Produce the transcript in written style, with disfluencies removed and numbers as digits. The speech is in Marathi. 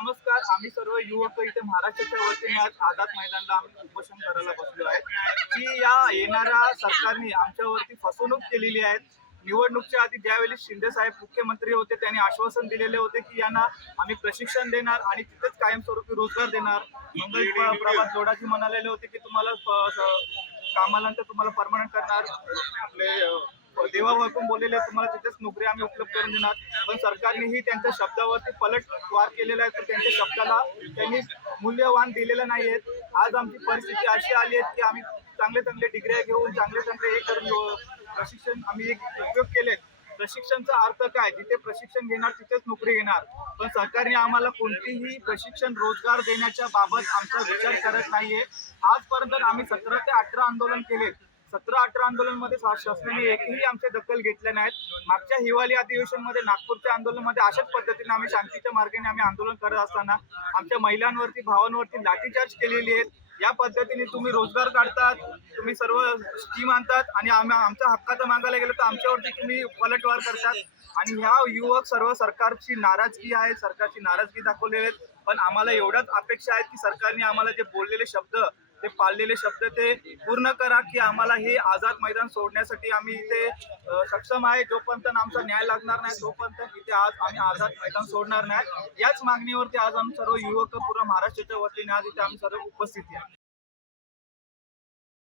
नमस्कार. आम्ही सर्व युवक इथे महाराष्ट्राच्या वतीने आज आझाद मैदानला आम्ही उपोषण करायला बसलो आहे की या येणाऱ्या सरकारने आमच्यावरती फसवणूक केलेली आहे. निवडणूकच्या आधी ज्यावेळी शिंदे साहेब मुख्यमंत्री होते त्यांनी आश्वासन दिलेले होते की यांना आम्ही प्रशिक्षण देणार आणि तिथेच कायमस्वरूपी रोजगार देणार. मंगल प्रभात लोढाजी म्हणालेले होते की तुम्हाला कामाला तर तुम्हाला परमनंट करणार. आपले देवा वाकून बोललेले तुम्हाला तिथेच नोकरी आम्ही उपलब्ध करून देणार. पण सरकारनेही त्यांच्या शब्दावरती पलटवार केलेला आहे. तर त्यांच्या शब्दाला त्यांनी मूल्यवान दिलेलं नाही आहे. आज आमची परिस्थिती अशी आली आहे की आम्ही चांगले चांगले डिग्र्या घेऊन चांगले हे करून प्रशिक्षण आम्ही एक उपयोग केले. प्रशिक्षणचा अर्थ काय? जिथे प्रशिक्षण घेणार तिथेच नोकरी घेणार. पण सरकारने आम्हाला कोणतीही प्रशिक्षण रोजगार देण्याच्या बाबत आमचा विचार करत नाहीये. आजपर्यंत आम्ही 17 ते 18 आंदोलन केले. 17-18 आंदोलनमध्ये शासनाने एकही आमचे दखल घेतले नाहीत. मागच्या हिवाळी अधिवेशनमध्ये नागपूरच्या आंदोलनामध्ये अशाच पद्धतीने आम्ही शांतीच्या मार्गाने आंदोलन करत असताना आमच्या महिलांवरती भावांवरती लाठीचार्ज केलेली आहेत. या पद्धतीने तुम्ही रोजगार काढतात, तुम्ही सर्व स्कीम आणतात आणि आमच्या हक्काचं मागायला गेलं तर आमच्यावरती तुम्ही पलटवार करतात. आणि ह्या युवक सर्व सरकारची नाराजगी आहे, सरकारची नाराजगी दाखवलेली आहेत. पण आम्हाला एवढ्याच अपेक्षा आहेत की सरकारने आम्हाला जे बोललेले शब्द ते पाळलेले शब्द ते पूर्ण करा की आम्हाला हे आझाद मैदान सोडण्यासाठी आम्ही इथे सक्षम आहे. जोपर्यंत आमचा न्याय लागणार नाही तोपर्यंत इथे आज आम्ही आझाद मैदान सोडणार नाही. याच मागणीवरती आज आम्ही सर्व युवक पूर्ण महाराष्ट्राच्या वतीने आज इथे आम्ही सर्व उपस्थित आहे.